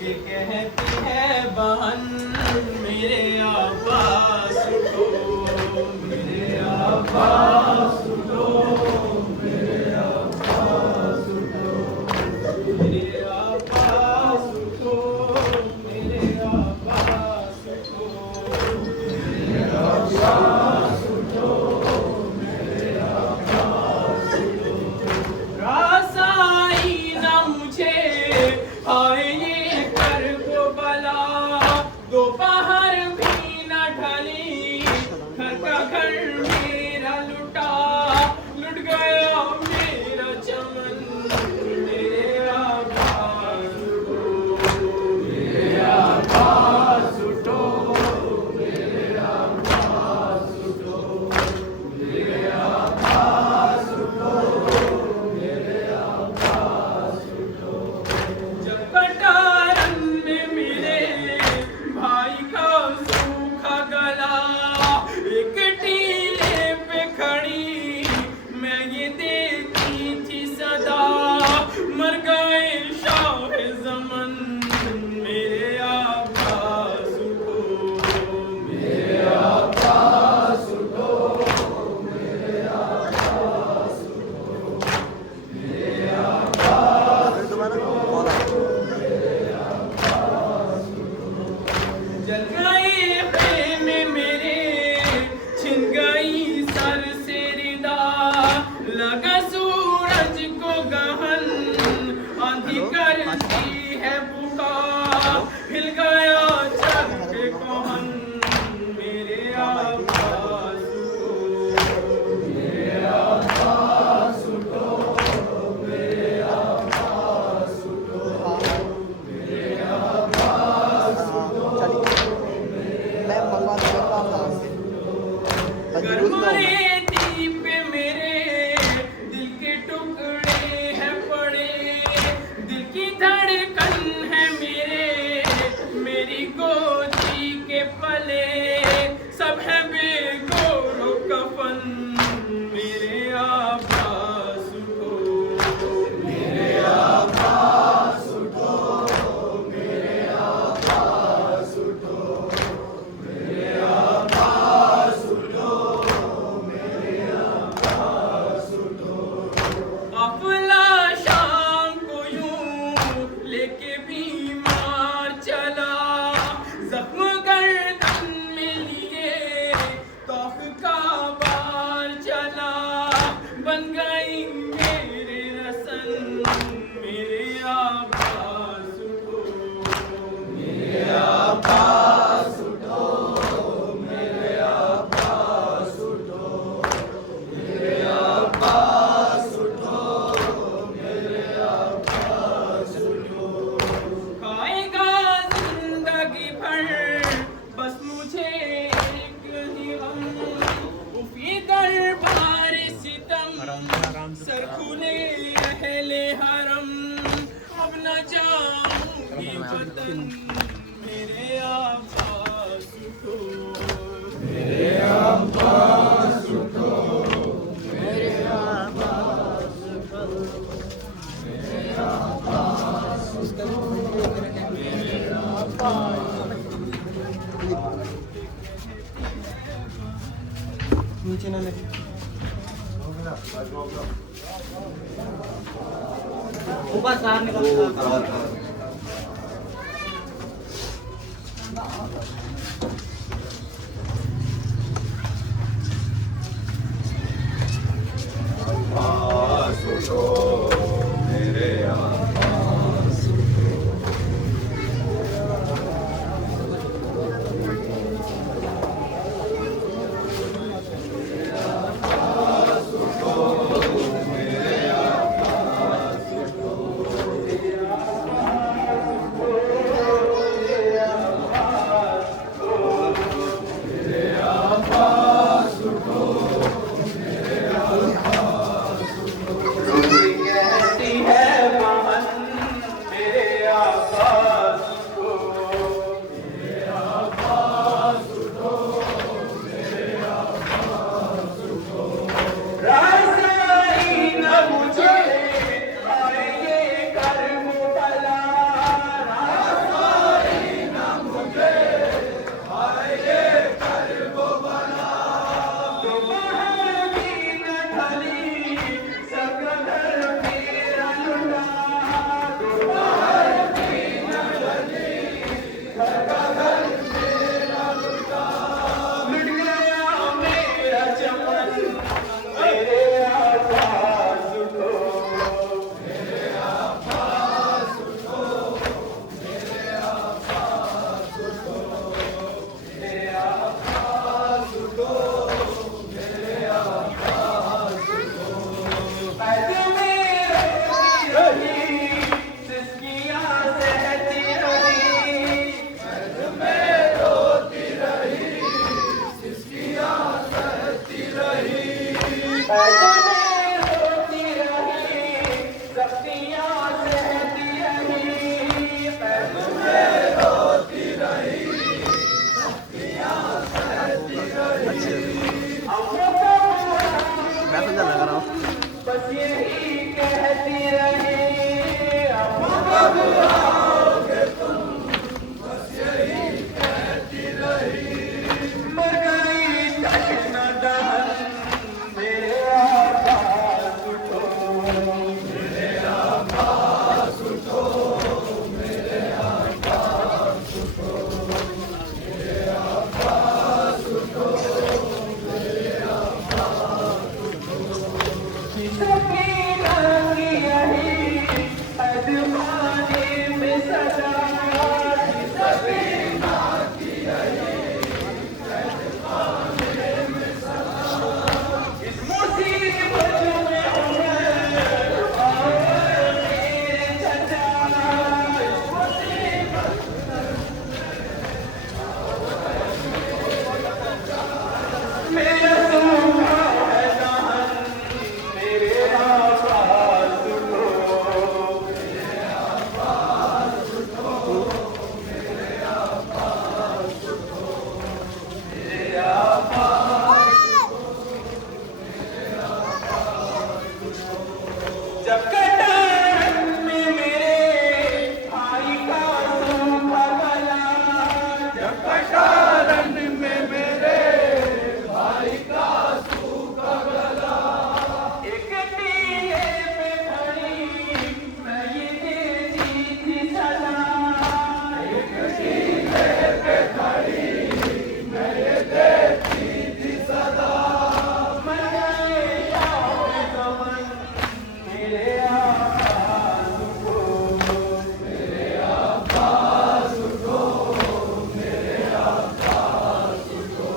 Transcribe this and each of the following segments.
के कहती है बहन मेरे आवाज़ उठो, मेरे आवाज़ उठो, मेरे आवाज़ उठो, मेरे आवाज़ उठो, मेरे आवाज़ उठो, मेरे आवाज़ उठो, मेरे आवाज़ उठो। रास आई ना मुझे आए ये कर को बला, दोपहर भी न ढली, घर का घर मेरा लुटा, लुट गया मेरा चमन, मेरे आवाज़ उठो, मेरे आवाज़ उठो, मेरे आवाज़ उठो, मेरे आवाज़ उठो, मेरे आवाज़ उठो। जब कटारन में मिले भाई का सूखा गला, एक टीले पे खड़ी मैं ये देखती थी सदा, मर गए शाह ज़मन, मेरे आवाज़ उठो, मेरे आवाज़ उठो, मेरे आवाज़ उठो, मेरे आवाज़ जल गए खेमे मेरे, छिन गई सर से रिदा, लगा सूरज को गहन, आंधी करती है पुकार, हिल गया जग के कोहन, मेरे आवाज़ उठो, मेरे आवाज़ उठो, मेरे आवाज़ उठो, मेरे आवाज़ उठो, गरमाए दीप मेरे दिल के टुकड़े हैं पड़े, दिल की धड़कन है मेरे, मेरी गोदी के पले, सब है बेगोरो कफन, मेरे आवाज़ उठो, मेरे आवाज़ उठो, मेरे आवाज़ उठो, मेरे आवाज़ उठो, मेरे आवाज़ उठो। अफला शाम को यूं लेके बीमार चला, जख्म गर्दन में लिए तौफ का बार चला, बन गई मेरे रसन, मेरे आवाज़ उठो, मेरे आवाज़ उठो, मेरे आवाज़ उठो, मेरे आवाज़ उठो, मेरे आवाज़ उठो। खाएगा जिंदगी भर बस मुझे एक ही गम, उफ़ी दरबार सितम, सर खुले अहले हरम, अब न जाऊंगी वतन, मेरे आवाज़ उठो, मेरे आवाज़ उठो, मेरे आवाज़ उठो, मेरे आवाज़ उठो, मेरे आवाज़ नीचे ना लगे ऊपर सार निकल आवाज़ उठो, मेरे आवाज़ उठो, मेरे आवाज़ उठो, जब कटार में मेरे भाई का सूखा गला, जब कटारन में मेरे भाई का सूखा गला, एक टीले पे खड़ी मैं ये देती थी सलाह, एक टीले पे खड़ी मैं ये देती थी सदा, मनाए याद गमन मेरे आकाश को, मेरे आकाश को, मेरे आकाश को,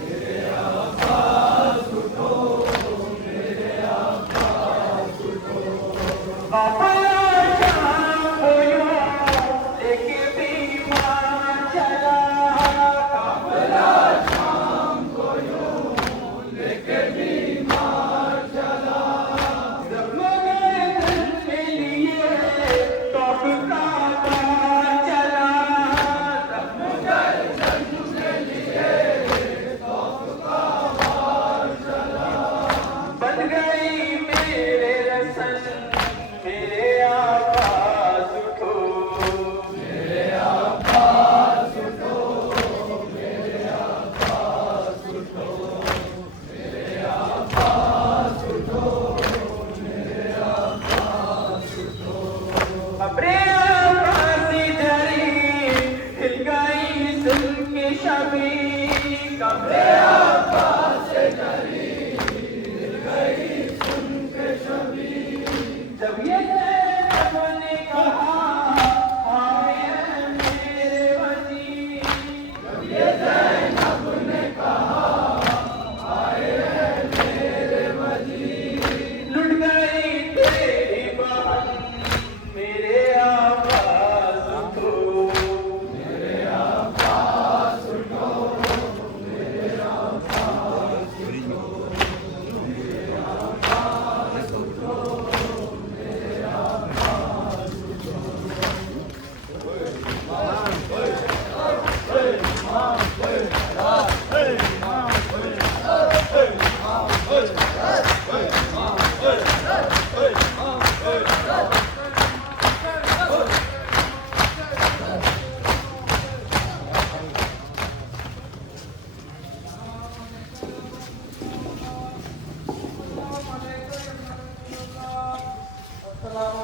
मेरे आकाश को, मेरे आकाश को। बाबा शाम को यूं एक बीमार चला, काफिला शाम को यूं लेके बीमार चला, जगमगाए दिल के लिए तौफ का बार चला, जगमगाए दिल के लिए तौफ का बार चला, बन गई मेरे रसन मेरे आकाश को, मेरे आकाश को, मेरे आकाश को, मेरे आकाश को, मेरे आकाश को। अपने आकाशी धरी हिल गई सुन के शबी, कपड़े आकाश से धरी हिल गई सुन के शबी, जब ये ज़ैनब ने कहा आए मेरे वजी, जब ये ज़ैनब ने कहा आए मेरे वजी, लुट गई तेरी बहन मेरे आकाश को, मेरे आकाश को, मेरे आकाश को, मेरे आकाश को, मेरे आकाश को।